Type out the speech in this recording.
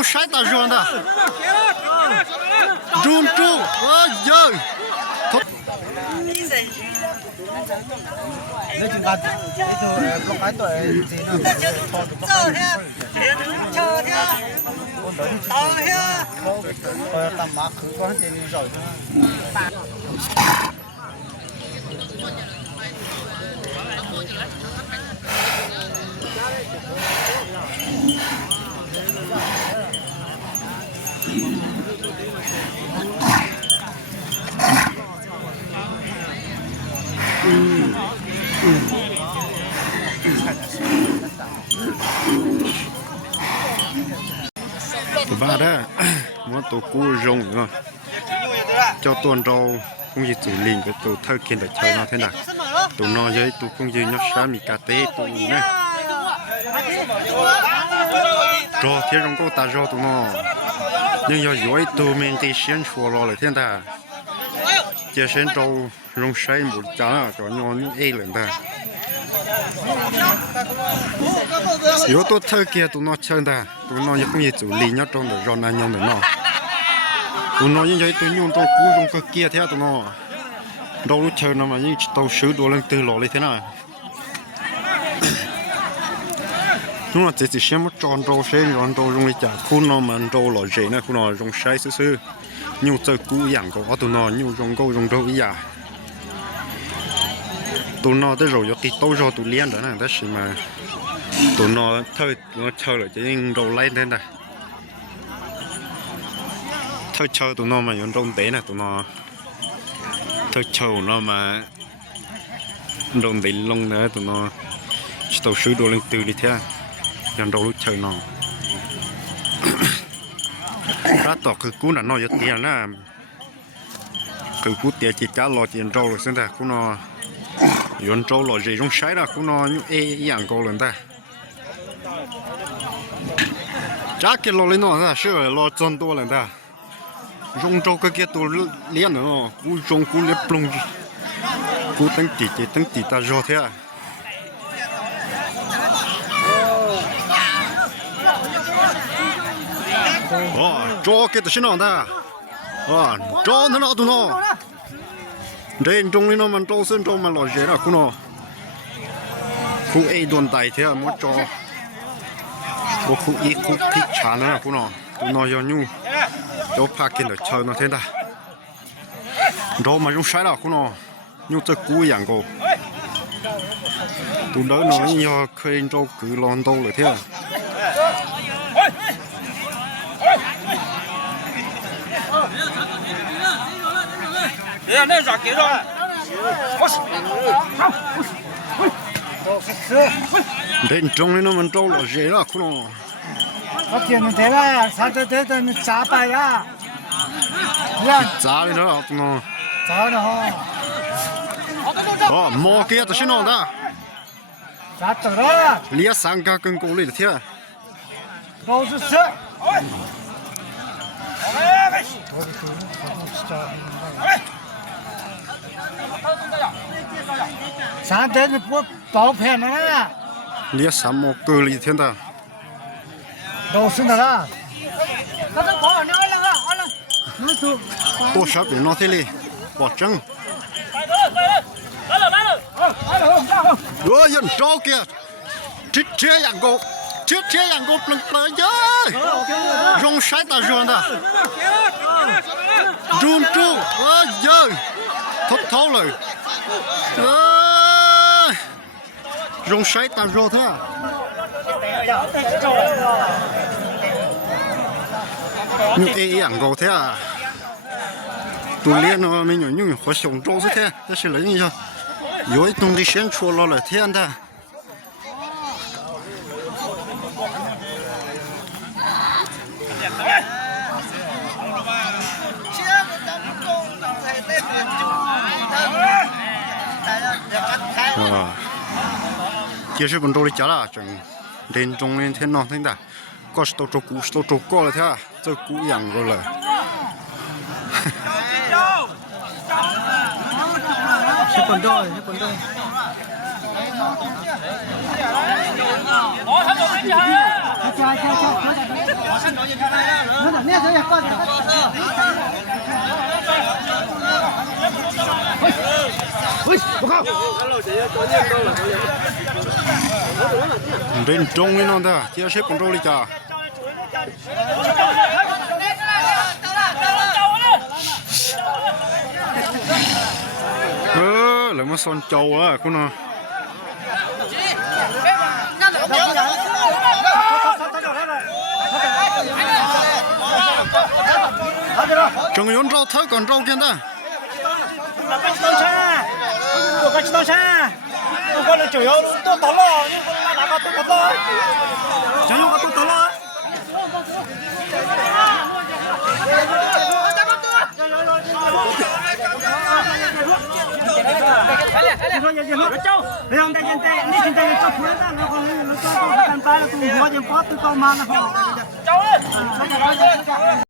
用晒打热的，中州，哎呀！你就把这个开队，走下，走下，走下，当马可关键的走。ba đó nó tổ cú rong nữa cho tuần rau cũng như chủ linh với tổ thơ kiên để chơi nó thế nào tụi nó với tụi cũng như nhóc sáng mì cà tê tụi này rồi thế rong cô ta rồi tụi nó nhưng giờ dối tụi mình thì xuyên chùa lo lại thế nào giờ xuyên rau rong say một chả cho nó như lên ta yếu tố thơ kia tụi nó chơi ta tụi nó cũng như chủ lý nhá trong để ròn anh nhau nữa nó tụi nó như vậy tụi nhung trong cú trong cái kia thế tụi nó đâu lúc chơi nó mà như tàu sứ đồ lên từ lò lên thế nào chúng nó chỉ xem một tròn trâu xe tròn trâu trong cái chả khu nó mà trâu lò dễ này khu nó trong say xứ xứ nhung chơi cú dạng có tụi nó nhung trong câu trong trâu ý à tụi nó tới rồi cái tàu rồi tụi liên đó này đó gì mà tụi nó thôi nó chơi lại chỉ đồ lấy thế này thôi chơi tụi nó mà dùng trong tế này tụi nó thôi chơi nó mà trong tế lông nữa tụi nó tàu sứ đồ lên từ đi thế dùng đồ lúc chơi nó ra tỏ cứ cú là nó giật tiền na cứ cú tiền chỉ cá lò tiền trâu rồi xem ta cú nó dùng trâu lò gì trong sấy là cú nó như e dạng câu lần ta chắc cái lò lên nó là sure lò chân to lần ta dùng trâu cái to liên nữa cú dùng cú liệp plong cú tăng tỷ ta rồi thế à cho cái đó xin nó ta cho nó tụi nó trên trong nó mình trâu sơn trâu mà lò dễ là cú nó cú ấy đồn tài thế à mất cho có cú ít cú thích chán nữa cú nó tụi nó giờ nhu cho phát kiến được chơi nó thế ta rồi mà dùng sai là cú nó nhu cho cú dạng cô tụi đó nó giờ khơi trâu cứ lon đâu rồi thế à那咋给着？đến trong nó mình trâu là dễ là cú nó我见你这个，啥子这个你炸白呀？炸的了tụi nó炸的哈，mua kia tôi xin nó ta炸走了， lia sang cả cân cổ lên thế à都是吃。啥子你不包片了啊？ lia sang mua cơ lên thế ta 都是那个。 tôi sắp để nó thế đi bỏ trắng đứa dân trâu kia chết chết dạng cô lần tới chứ rong sái ta rong ta run tru ơi thốt thấu lời rong sái ta rong thế à như cái dạng cô thế à tụi liên nó mình nhung nhung khó sống trâu thế thế sẽ lấy như sao dưới tung đi xén chua lo là thế anh ta kia sẽ vẫn trâu đi chả là chẳng đến trong lên thế nào thế ta có tàu trâu co là thế à cho cú dạng rồi là Hãy subscribe cho kênh Ghiền Mì Gõ để không bỏ lỡ 哦，他走没下呀？Đến trong đi non ta, chia sẻ con trâu đi cha. Là mà son trâu á, con nó. Trong yon trâu thớ còn trâu kia ta. 같이 넣자. 이거는 줘요. 또 달라. 이거 나가 또 달라. 저녁가 또 달라.